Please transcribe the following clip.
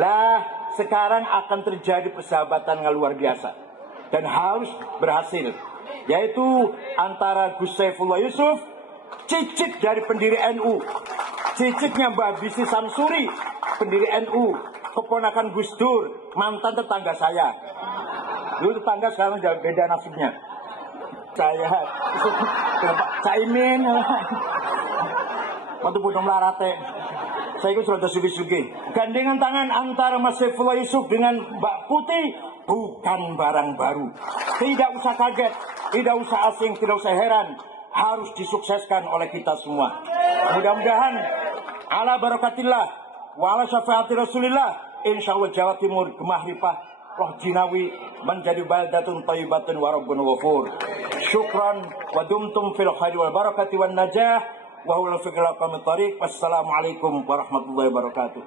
Lah, sekarang akan terjadi persahabatan yang luar biasa dan harus berhasil, yaitu antara Gus Saifullah Yusuf, cicit dari pendiri NU, cicitnya Mbak Bisi Samsuri, pendiri NU, keponakan Gus Dur, mantan tetangga saya. Dulu tetangga, sekarang udah beda nasibnya. Saya Pak Caimin waktu pun melarate saya itu sudah sugi-sugi. Gandengan tangan antara Mas Saifullah Yusuf dengan Mbak Putih bukan barang baru. Tidak usah kaget, tidak usah asing, tidak usah heran. Harus disukseskan oleh kita semua. Mudah-mudahan ala barakatillah wa ala syafaati Rasulillah, insyaallah Jawa Timur gemah ripah roh jinawi menjadi baldatun thayyibatun wa rabbun ghafur. Syukran wa dumtum fil khairi wal barakati wan najah wa huwa al-fiqhul qamit tariq. Wassalamualaikum warahmatullahi wabarakatuh.